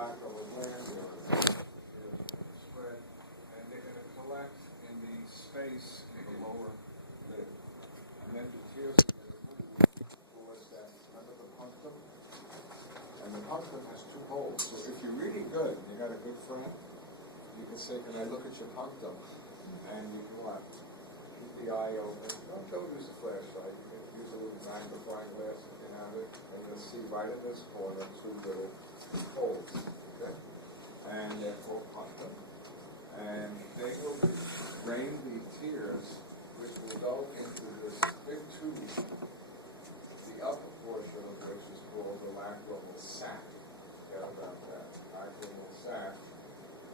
backhoe gland, spread, and they're going to collect in the space in the lower lid. And then the tears are going to move towards that, remember the punctum? And the punctum has two holes. So if you're reading good, and you got a good friend, you can say, can I look at your punctum? And you can what? Keep the eye open. Don't use a flashlight. You can use a little magnifying glass if you have it. And you'll see right in this corner two little holes. Okay? And they're called punctum. And they will drain the tears, which will go into this big tube, the upper portion of which is called the lacrimal sac. Forget about that. Lacrimal sac.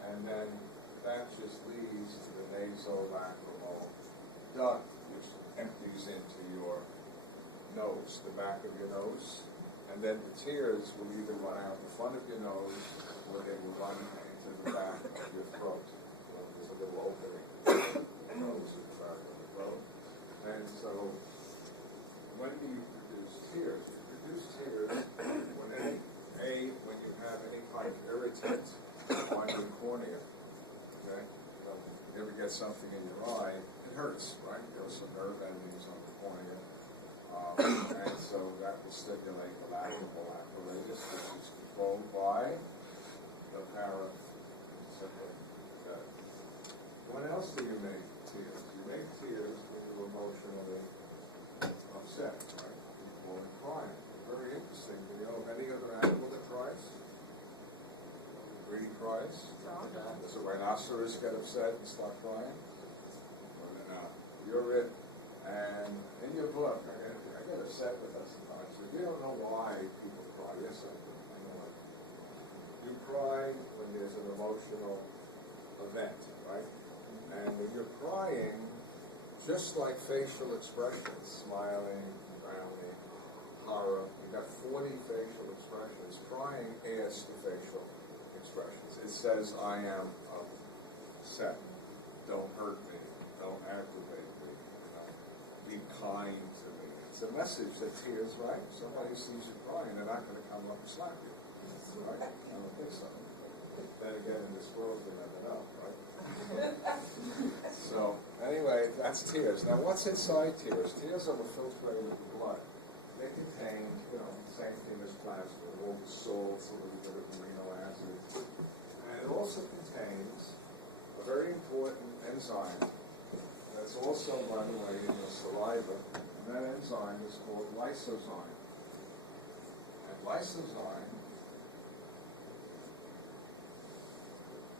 And then that just leads to the nasolacrimal duct, which empties into your nose, the back of your nose. And then the tears will either run out the front of your nose, or they will run into the back of your throat. So there's a little opening in the nose at the back of the throat. And so, when do you produce tears? You produce tears when you have any kind of irritant on your cornea. Okay? So if you ever get something in your eye, it hurts, right? There are some nerve endings on the cornea. And so that will stimulate the lacrimal apparatus, which is controlled by the parasympathetic. Okay. When else do you make tears? You make tears when you're emotionally upset, right? People are crying. Very interesting. Do you know of any other animal that cries? Greedy cries. Does a rhinoceros get upset and start crying? Well, then, you're it. And in your book, I get upset with us sometimes. You don't know why people cry. Yes, I do. I know it. You cry when there's an emotional event, right? And when you're crying, just like facial expressions, smiling, frowning, horror, you've got 40 facial expressions. Crying adds to facial expressions. It says, I am upset. Don't hurt me. Don't aggravate me. Be kind to me. It's a message that tears, right? Somebody sees you crying, they're not going to come up and slap you. Right? I don't think so. Then again, in this world, you never know, right? So, anyway, that's tears. Now, what's inside tears? Tears are filtrated blood. They contain, the same thing as plasma, all the salts, a little bit of amino acids. And it also contains a very important enzyme that's also, by the way, in your saliva. And that enzyme is called lysozyme. And lysozyme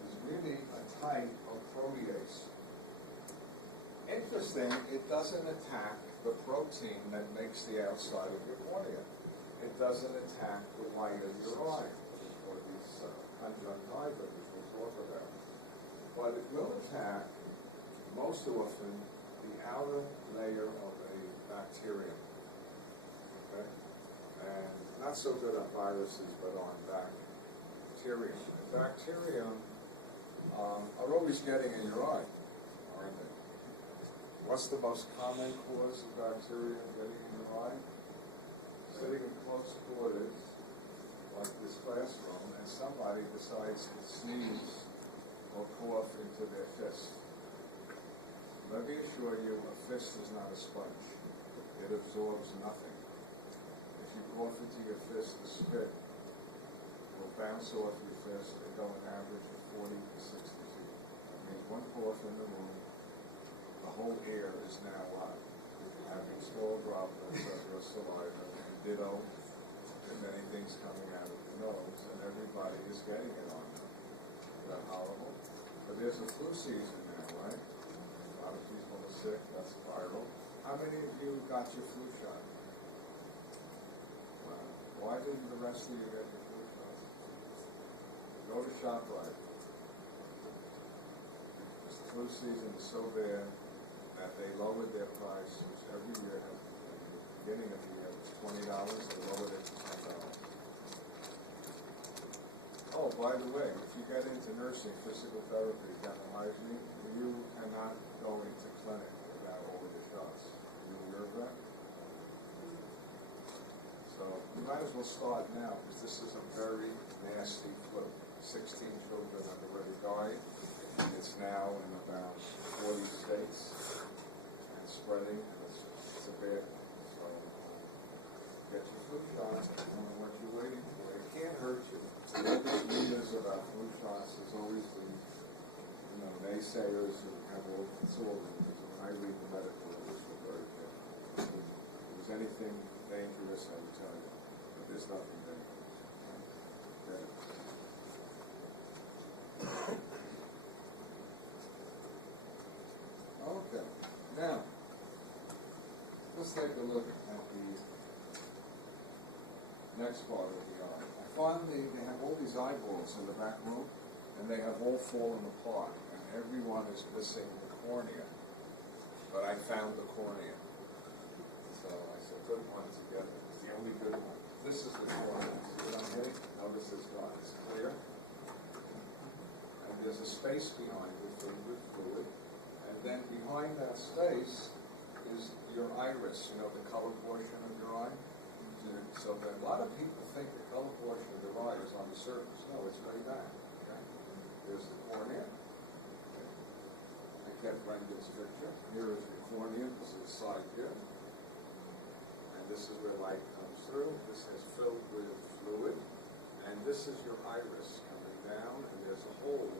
is really a type of protease. Interesting, it doesn't attack the protein that makes the outside of your cornea. It doesn't attack the white of your eye, or these conjunctiva, which we'll talk about. But it will attack, most often, the outer layer of a bacterium. Okay? And not so good on viruses, but on bacterium. Bacterium are always getting in your eye, aren't they? What's the most common cause of bacteria getting in your eye? Sitting in close quarters, like this classroom, and somebody decides to sneeze or cough into their fist. Let me assure you, a fist is not a sponge. It absorbs nothing. If you cough into your fist, the spit will bounce off your fist and go an average of 40 to 60 feet. That means one cough in the room, the whole air is now what? Having small droplets of your saliva, and ditto if anything's coming out of the nose, and everybody is getting it on them. Is that horrible? But there's a flu season now, right? A lot of people are sick, that's viral. How many of you got your flu shot? Wow. Why didn't the rest of you get your flu shot? Go to ShopRite. This flu season is so bad that they lowered their price, which every year has, at the beginning of the year, was $20, they lowered it to $10. Oh, by the way, if you get into nursing, physical therapy, dental hygiene, you cannot go into clinic without all of your shots. Are you aware of that? So, you might as well start now, because this is a very nasty flu. 16 children have already died. It's now in about 40 states and spreading, and it's a bad thing. So get your flu shot. I don't know what you're waiting for. It can't hurt you. The news about flu shots has always been, naysayers who have all disorders. When I read the medical literature, very careful. If there's anything dangerous, I would tell you. But there's nothing dangerous. Okay. Okay. Now, let's take a look at the next part of the eye. I find they have all these eyeballs in the back room, and they have all fallen apart, and everyone is missing the cornea. But I found the cornea. So I said, put one together. It's the only good one. This is the cornea. See what I'm hitting? Notice it's not. It's clear. And there's a space behind it filled with fluid. And then behind that space is your iris, the color portion of your eye. So that a lot of people think the color portion of their eye is on the surface. No, it's right back. Okay? There's the cornea. Okay. I kept Brendan's picture. Here is the cornea. This is the side here. And this is where light comes through. This is filled with fluid. And this is your iris coming down. And there's a hole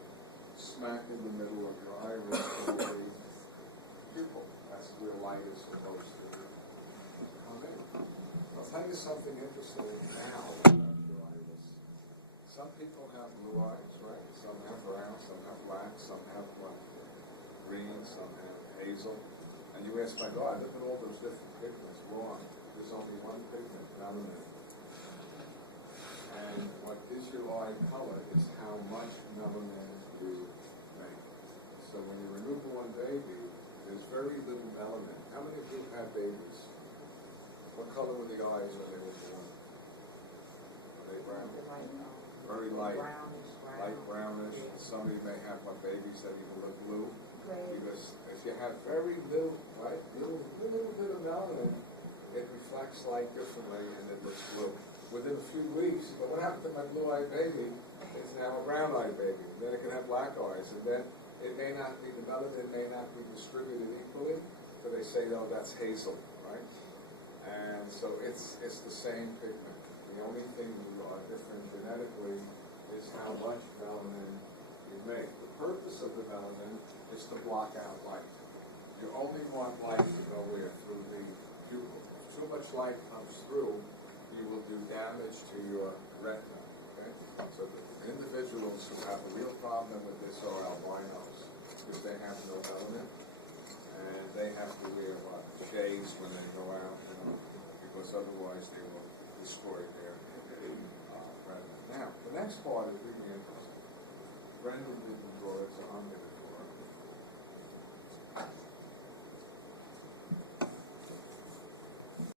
smack in the middle of your iris for the pupil. That's where light is supposed to come in. I'll tell you something interesting now about your iris. Some people have blue eyes, right? Some have brown, some have black, some have green, some have hazel. And you ask, my God, look at all those different pigments. Wrong. There's only one pigment, melanin. And what is your eye color is how much melanin you make. So when you're a newborn baby, there's very little melanin. How many of you have babies? What color were the eyes when they were born? Were they brown? Very light. Light brownish. Somebody may have babies that even look blue. Because if you have very little, right, little bit of melanin, it reflects light differently and it looks blue. Within a few weeks, but what happened to my blue-eyed baby? It's now a brown-eyed baby. Then it can have black eyes, and then it may not be, the melanin may not be distributed equally, so they say, no, that's hazel, right? And so it's the same pigment. The only thing you are different genetically is how much melanin you make. The purpose of the melanin is to block out light. You only want light to go where? Through the pupil. If too much light comes through, you will do damage to your retina. Okay? So the individuals who have a real problem with this are albinos, because they have no melanin. And they have to wear shades when they go out, because otherwise they will destroy their retina. Now, the next part is really interesting. Brendan didn't draw it,